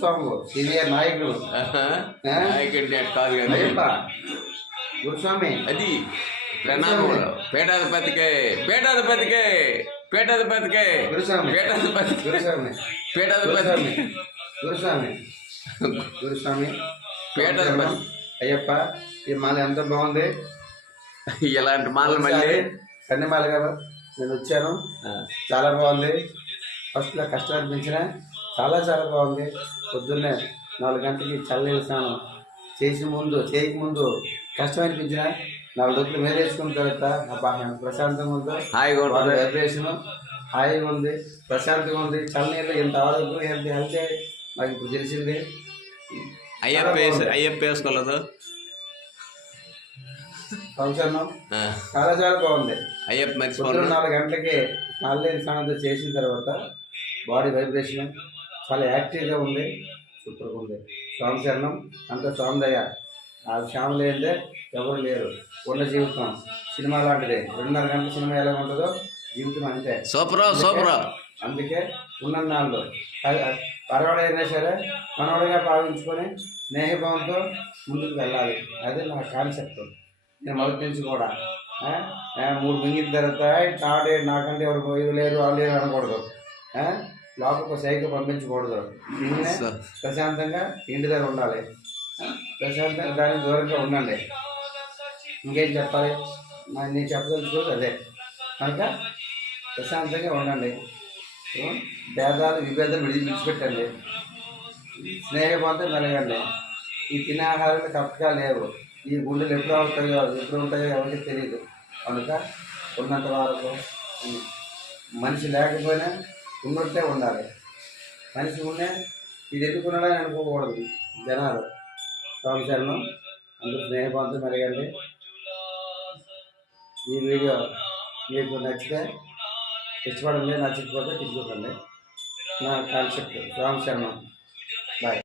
గురుస్వామి senior నాయకుడు నాయకుడి కాదు కానీ అయ్యప్ప గురుస్వామి అది ప్రణామములు పీఠాధిపతికే పీఠాధిపతికే పీఠాధిపతికే గురుస్వామి పీఠాధిపతి గురుస్వామి పీఠాధిపతి గురుస్వామి గురుస్వామి పీఠాధిపతి అయ్యప్ప ఈ మాల ఎంత బాగుంది. ఇలాంటి మాలలు మళ్ళీ కన్నిమాల కదా నేను వచ్చాను, చాలా బాగుంది. ఫస్ట్లో కష్టం అనిపించిన చాలా చాలా బాగుంది. పొద్దున్నే 4 గంటలకి చల్లని స్నానం చేయక ముందు కష్టం అనిపించిన 4 రోజులు మీద వేసుకున్న తర్వాత అబ్బా ప్రశాంతంగా ఉందో, హాయిగా ఉంటుంది. వైబ్రేషన్ హాయిగా ఉంది, ప్రశాంతంగా ఉంది. చల్లనీళ్ళు ఎంత ఆరోగ్యం ఎంత హెల్త్ నాకు ఇప్పుడు తెలిసింది. అయ్యప్ప వేసుకోలేదు ఫంక్షన్ చాలా చాలా బాగుంది. అయ్యప్ప పొద్దున్న 4 గంటలకి చల్లని స్నానంతో చేసిన తర్వాత బాడీ వైబ్రేషన్ చాలా యాక్టివ్గా ఉంది, సూపర్గా ఉంది. స్వామి శరణం అంత స్వామి దయ. ఆ స్వామి లేదే ఎవరు లేరు. ఉన్న జీవితం సినిమా లాంటిదే. 2.5 గంటల సినిమా ఎలా ఉంటుందో జీవితం అంతే. సూపర్. అందుకే ఉన్న నాళ్ళు పరవాడైనా సరే మనవాడిగా భావించుకొని స్నేహభావంతో ముందుకు వెళ్ళాలి. అదే నా కాన్సెప్ట్. నేను మొదటి నుంచి కూడా 3 మింగిన తర్వాత తాడే నాకంటే ఎవరు లేరు వాళ్ళు లేరు అనకూడదు. లోపలికి సైకిల్ పంపించకూడదు. నిన్నే ప్రశాంతంగా ఇంటి దగ్గర ఉండాలి. ప్రశాంతంగా దానికి దూరంగా ఉండండి. ఇంకేం చెప్పాలి? నేను చెప్పదలుచుకోదు అదే. కనుక ప్రశాంతంగా ఉండండి. భేదాలు విభేదాలు విడిచిపెట్టండి. స్నేహబంధం మెలగండి. ఈ తినే ఆహారాలు కరెక్ట్గా లేవు. ఈ గుండెలు ఎప్పుడు ఉంటాయో ఎవరికి తెలియదు. కనుక ఉన్నంత వరకు మనిషి లేకపోయినా ఉన్నట్టే ఉండాలి. మనిషి ఉండే ఇది ఎందుకున్నాడని అనుకోకూడదు జనాలు. స్వామి శరణం. అందరూ స్నేహబంధం మెలగండి. ఈ వీడియో మీకు నచ్చితే ఇష్టపడండి, నచ్చకపోతే తీసుకోకండి. నా కాన్సెప్ట్. స్వామి శరణం. బాయ్.